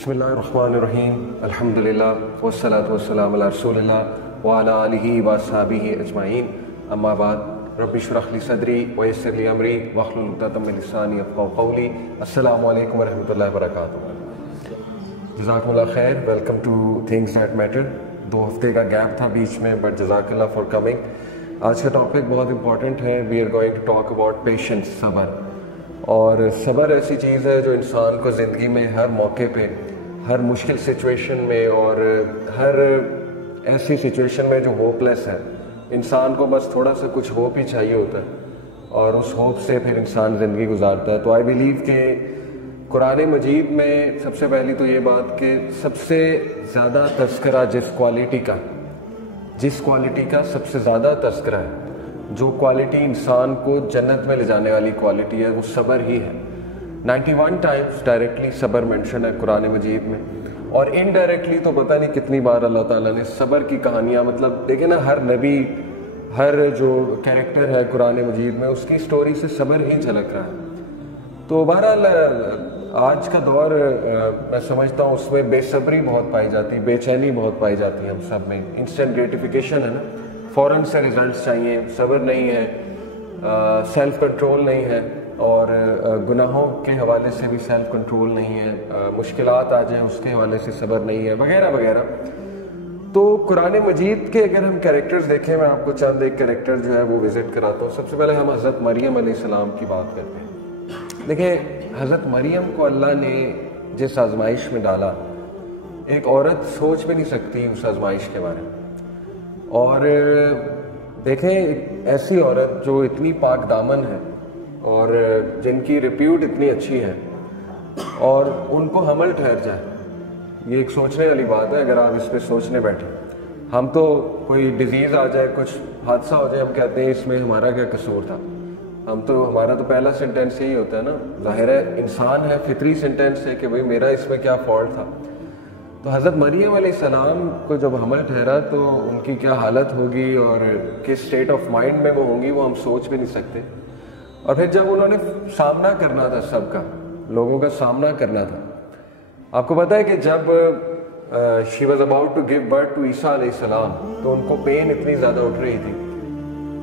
बिस्मिल्लाहिर्रहमानिर्रहीम अल्हम्दुलिल्लाह वस्सलातु वस्सलामु अला रसूलिल्लाह व अला आलिहि व अस्हाबिहि अजमाइन अम्मा बाद रब्बि इश्रह ली सदरी व यस्सिर ली अमरी वहलुल उक़दतम मिन लिसानी यफ़क़हू क़ौली। अस्सलामु अलैकुम व रहमतुल्लाहि व बरकातुहू। जज़ाकुमुल्लाह खैर। Welcome two things that matter. 2 हफ्ते का गैप था बीच में, बट जज़ाकल्लाह फॉर कमिंग। आज का टॉपिक बहुत इंपॉर्टेंट है। We are going to talk about patience, सब्र। और सब्र ऐसी चीज़ है जो इंसान को ज़िंदगी में हर मौके पे, हर मुश्किल सिचुएशन में और हर ऐसी सिचुएशन में जो होपलेस है, इंसान को बस थोड़ा सा कुछ होप ही चाहिए होता है और उस होप से फिर इंसान ज़िंदगी गुजारता है। तो आई बिलीव कि कुरान मजीद में सबसे पहली तो ये बात कि सबसे ज़्यादा तज़किरा जिस क्वालिटी का सबसे ज़्यादा तज़किरा है, जो क्वालिटी इंसान को जन्नत में ले जाने वाली क्वालिटी है, वो सब्र ही है। 91 टाइम्स डायरेक्टली सब्र मेंशन है कुरान मजीद में, और इनडायरेक्टली तो पता नहीं कितनी बार अल्लाह ताला ने सब्र की कहानियाँ, मतलब देखें ना, हर नबी, हर जो कैरेक्टर है कुरान मजीद में, उसकी स्टोरी से सब्र ही झलक रहा है। तो बहरहाल आज का दौर मैं समझता हूँ उसमें बेसब्री बहुत पाई जाती है, बेचैनी बहुत पाई जाती है हम सब में। इंस्टेंट ग्रेटिफिकेशन है ना, फ़ौरन से रिजल्ट्स चाहिए, सब्र नहीं है, सेल्फ कंट्रोल नहीं है, और गुनाहों के हवाले से भी सेल्फ कंट्रोल नहीं है, मुश्किलात आ जाए उसके हवाले से सब्र नहीं है, वगैरह वगैरह। तो कुरान मजीद के अगर हम कैरेक्टर्स देखें, मैं आपको चंद एक कैरेक्टर जो है वो विज़िट कराता हूँ। सबसे पहले हम हज़रत मरियम अलैहिस्सलाम की बात करते हैं। देखिए, हज़रत मरियम को अल्लाह ने जिस आजमाइश में डाला, एक औरत सोच भी नहीं सकती उस आजमाइश के बारे में। और देखें, ऐसी औरत जो इतनी पाक दामन है और जिनकी रिप्यूट इतनी अच्छी है, और उनको हमल ठहर जाए, ये एक सोचने वाली बात है। अगर आप इस पर सोचने बैठे, हम तो कोई डिजीज़ आ जाए, कुछ हादसा हो जाए, हम कहते हैं इसमें हमारा क्या कसूर था। हमारा तो पहला सेंटेंस यही होता है ना, ज़ाहिर है इंसान है, फितरी सेंटेंस है कि भाई मेरा इसमें क्या फॉल्ट था। तो हज़रत मरियम अलैहिस्सलाम को जब हमल ठहरा तो उनकी क्या हालत होगी और किस स्टेट ऑफ माइंड में वो होंगी, वो हम सोच भी नहीं सकते। और फिर जब उन्होंने सामना करना था, सबका, लोगों का सामना करना था, आपको पता है कि जब she was about to give birth to Isa अलैहिस्सलाम, तो उनको पेन इतनी ज़्यादा उठ रही थी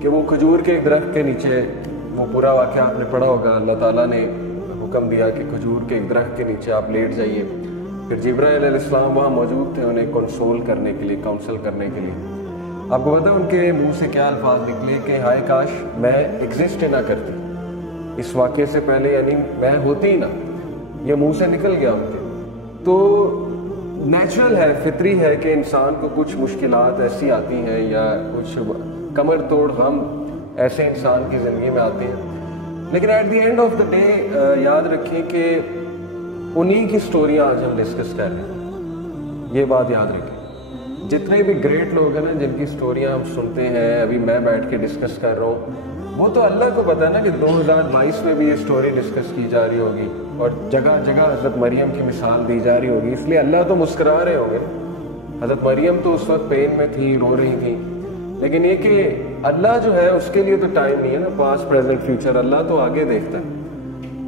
कि वो खजूर के एक दरख्त के नीचे, वो पूरा वाक़या आपने पढ़ा होगा, अल्लाह ताला ने हुक्म दिया कि खजूर के एक दरख्त के नीचे आप लेट जाइए। फिर जिब्राइल अलैहिस्सलाम वहाँ मौजूद थे उन्हें कंसोल करने के लिए, काउंसल करने के लिए। आपको पता है उनके मुंह से क्या अल्फाज निकले कि हाय काश मैं एग्जिस्ट ही ना करती इस वाक़े से पहले, यानी मैं होती ही ना। ये मुंह से निकल गया उनके। तो नेचुरल है, फितरी है कि इंसान को कुछ मुश्किलात ऐसी आती हैं या कुछ कमर तोड़ गम ऐसे इंसान की ज़िंदगी में आते हैं, लेकिन at the end of the day याद रखें कि उन्हीं की स्टोरियाँ आज हम डिस्कस कर रहे हैं। ये बात याद रखें, जितने भी ग्रेट लोग हैं ना, जिनकी स्टोरियाँ हम सुनते हैं, अभी मैं बैठ के डिस्कस कर रहा हूँ, वो तो अल्लाह को पता है ना कि 2022 में भी ये स्टोरी डिस्कस की जा रही होगी और जगह जगह हज़रत मरियम की मिसाल दी जा रही होगी, इसलिए अल्लाह तो मुस्कुरा रहे होंगे। हज़रत मरियम तो उस वक्त पेन में थी, रो रही थी, लेकिन ये कि अल्लाह जो है उसके लिए तो टाइम नहीं है ना, पास्ट प्रेजेंट फ्यूचर, अल्लाह तो आगे देखता है।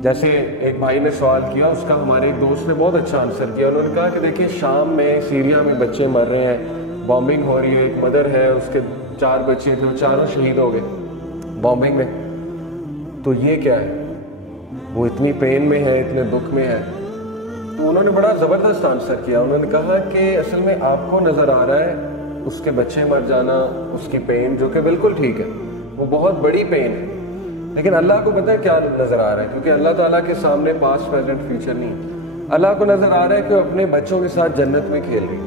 जैसे एक भाई ने सवाल किया, उसका हमारे एक दोस्त ने बहुत अच्छा आंसर किया। उन्होंने कहा कि देखिए, शाम में सीरिया में बच्चे मर रहे हैं, बॉम्बिंग हो रही है, एक मदर है, उसके 4 बच्चे थे, वो चारों शहीद हो गए बॉम्बिंग में। तो ये क्या है, वो इतनी पेन में है, इतने दुख में है। तो उन्होंने बड़ा ज़बरदस्त आंसर किया। उन्होंने कहा कि असल में आपको नज़र आ रहा है उसके बच्चे मर जाना, उसकी पेन, जो कि बिल्कुल ठीक है, वो बहुत बड़ी पेन है, लेकिन अल्लाह को पता है क्या नज़र आ रहा है, क्योंकि अल्लाह ताला के सामने पास्ट प्रेजेंट फ्यूचर नहीं है। अल्लाह को नज़र आ रहा है कि वो अपने बच्चों के साथ जन्नत में खेल रही है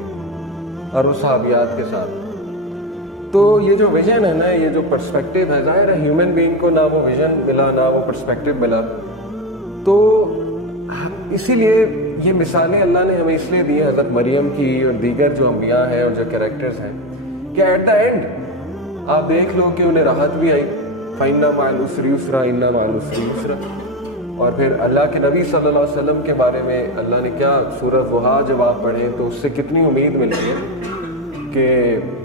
और उस सहाबियात के साथ। तो ये जो विजन है ना, ये जो पर्सपेक्टिव है, ज़ाहिर है ह्यूमन बीइंग को ना वो विजन मिला, ना वो पर्सपेक्टिव मिला। तो इसीलिए ये मिसालें अल्लाह ने हमें इसलिए दी है, हज़रत मरियम की और दीगर जो अम्बिया हैं और जो कैरेक्टर्स हैं, कि एट द एंड आप देख लो कि उन्हें राहत भी आई, फ़इन्ना मअल उसरि युस्रा, इन्ना मअल उसरि युस्रा। और फिर अल्लाह के नबी सल्लल्लाहु अलैहि वसल्लम के बारे में अल्लाह ने क्या, सूरह वहा जब आप पढ़ें तो उससे कितनी उम्मीद मिलती है कि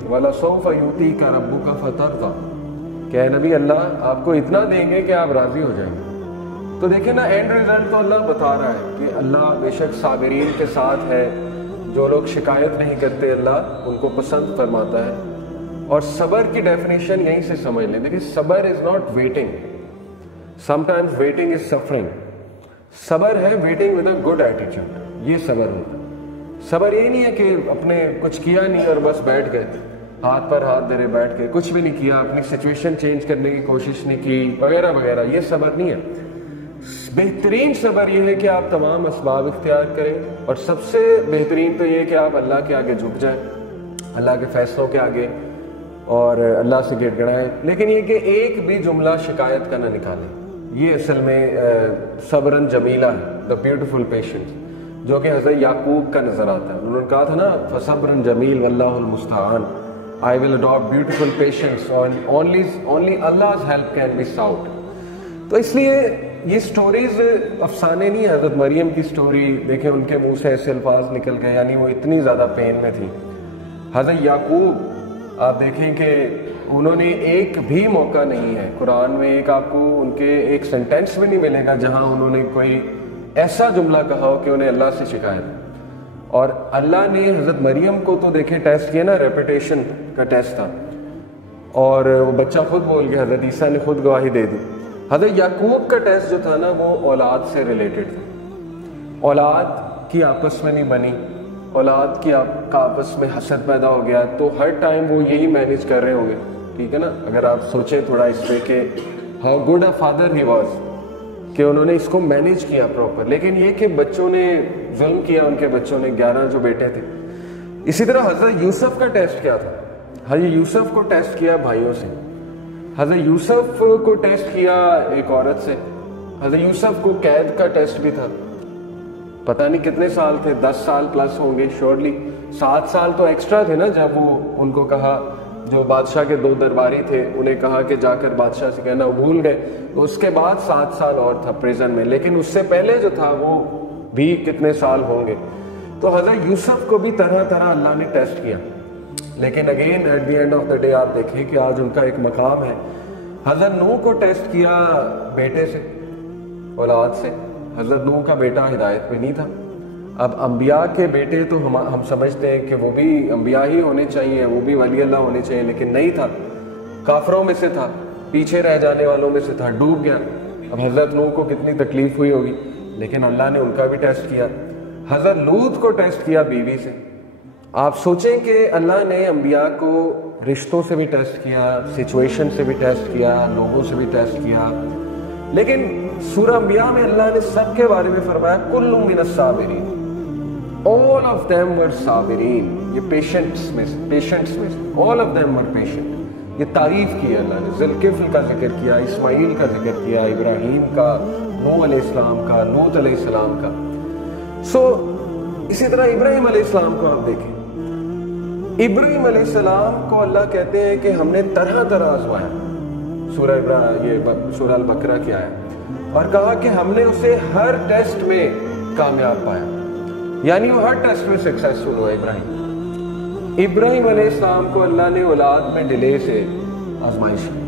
वला सौफ़ युतीका रब्बुका फतरदा, कि नबी अल्लाह आपको इतना देंगे कि आप राज़ी हो जाएंगे। تو دیکھیں نا اینڈ ریزلٹ تو اللہ بتا رہا ہے کہ اللہ بے شک صابرین کے ساتھ ہے، جو لوگ شکایت نہیں کرتے اللہ ان کو پسند فرماتا ہے۔ اور صبر کی ڈیفینیشن یہیں سے سمجھ لیں، دیکھیں صبر is not waiting, some times waiting is suffering. صبر ہے waiting with a good attitude, یہ صبر ہوتا ہے۔ صبر یہ نہیں ہے کہ اپنے کچھ کیا نہیں اور بس بیٹھ گئے، ہاتھ پر ہاتھ دھرے بیٹھ کے کچھ بھی نہیں کیا، اپنی سچویشن چینج کرنے کی کوشش نہیں کی وغیرہ وغیرہ، یہ صبر نہیں ہے۔ بہترین صبر یہ ہے کہ آپ تمام اسباب اختیار کریں، اور سب سے بہترین تو یہ کہ آپ اللہ کے آگے جھک جائیں، اللہ کے فیصلوں کے آگے، اور اللہ سے گڑ گڑائیں، لیکن یہ کہ ایک بھی جملہ شکایت کا نہ نکالیں۔ یہ اصل میں صبرن جمیلہ ہے، دا بیوٹیفل پیشنس، جو کہ حضرت یعقوب کا نظر آتا ہے۔ انہوں نے کہا تھا نا فصبرن جمیل واللہ المستعان، I will adopt beautiful patience and only Allah's help can be sought۔ تو اس لیے یہ سٹوریز افسانے نہیں، حضرت مریم کی سٹوری دیکھیں، ان کے منہ سے ایسے الفاظ نکل گئے، یعنی وہ اتنی زیادہ پین میں تھی۔ حضرت یعقوب آپ دیکھیں کہ انہوں نے ایک بھی موقع نہیں ہے قرآن میں، ایک آپ کو ان کے ایک سینٹینس بھی نہیں ملے گا جہاں انہوں نے کوئی ایسا جملہ کہا ہو کہ انہیں اللہ سے شکایت۔ اور اللہ نے حضرت مریم کو تو دیکھیں ٹیسٹ کیا نا، ریپیٹیشن کا ٹیسٹ تھا، اور وہ بچہ خود بول گیا، حضرت عیسیٰ نے خود گواہی دے دی۔ حضرت یعقوب کا ٹیسٹ جو تھا نا وہ اولاد سے ریلیٹڈ تھا، اولاد کی آپس میں نہیں بنی، اولاد کی کا آپس میں حسد پیدا ہو گیا، تو ہر ٹائم وہ یہی مینیج کر رہے ہوں گے، ٹھیک ہے نا۔ اگر آپ سوچیں تھوڑا اس پہ کہ how good a father he was, کہ انہوں نے اس کو مینیج کیا پراپر، لیکن یہ کہ بچوں نے ظلم کیا، ان کے بچوں نے 11 جو بیٹے تھے۔ اسی طرح حضرت یوسف کا ٹیسٹ کیا تھا، حضرت یوسف کو ٹیسٹ کیا بھائیوں سے، حضرت یوسف کو ٹیسٹ کیا ایک عورت سے، حضرت یوسف کو قید کا ٹیسٹ بھی تھا، پتہ نہیں کتنے سال تھے، 10 سال پلس ہوں گے شیورلی، 7 سال تو ایکسٹرا تھے نا، جب وہ ان کو کہا، جو بادشاہ کے 2 درباری تھے انہیں کہا کہ جا کر بادشاہ سے کہنا، وہ بھول گئے، اس کے بعد 7 سال اور تھا پریزن میں، لیکن اس سے پہلے جو تھا وہ بھی کتنے سال ہوں گے۔ تو حضرت یوسف کو بھی طرح طرح اللہ نے ٹیسٹ کیا، لیکن again at the end of the day آپ دیکھیں کہ آج ان کا ایک مقام ہے۔ حضرت نوح کو ٹیسٹ کیا بیٹے سے، اولاد سے، حضرت نوح کا بیٹا ہدایت پہ نہیں تھا۔ اب انبیاء کے بیٹے تو ہم سمجھتے ہیں کہ وہ بھی انبیاء ہی ہونے چاہیے، وہ بھی ولی اللہ ہونے چاہیے، لیکن نہیں تھا، کافروں میں سے تھا، پیچھے رہ جانے والوں میں سے تھا، ڈوب گیا۔ اب حضرت نوح کو کتنی تکلیف ہوئی ہوگی، لیکن اللہ نے ان کا بھی ٹیسٹ کیا۔ حضرت لوط کو ٹیسٹ کیا بیوی سے۔ آپ سوچیں کہ اللہ نے انبیاء کو رشتوں سے بھی ٹیسٹ کیا، سچویشن سے بھی ٹیسٹ کیا، لوگوں سے بھی ٹیسٹ کیا، لیکن سورہ انبیاء میں اللہ نے سب کے بارے میں فرمایا کل من الصابرین، all of them were صابرین، یہ پیشنٹس میں all of them were patient۔ یہ تعریف کی اللہ نے، ذوالکفل کا ذکر کیا، اسماعیل کا ذکر کیا، ابراہیم کا، نوح علیہ السلام کا، لوط علیہ السلام کا۔ اسی طرح ابراہیم علیہ السلام کو آپ دیکھیں، ابراہیم علیہ السلام کو اللہ کہتے ہیں کہ ہم نے طرح طرح آزمایا، سورہ البقرہ کی آیت، اور کہا کہ ہم نے اسے ہر ٹیسٹ میں کامیاب پایا، یعنی وہ ہر ٹیسٹ میں سکسیسفل ہوا۔ ابراہیم علیہ السلام کو اللہ نے اولاد میں ڈیلے سے آزمائش کی،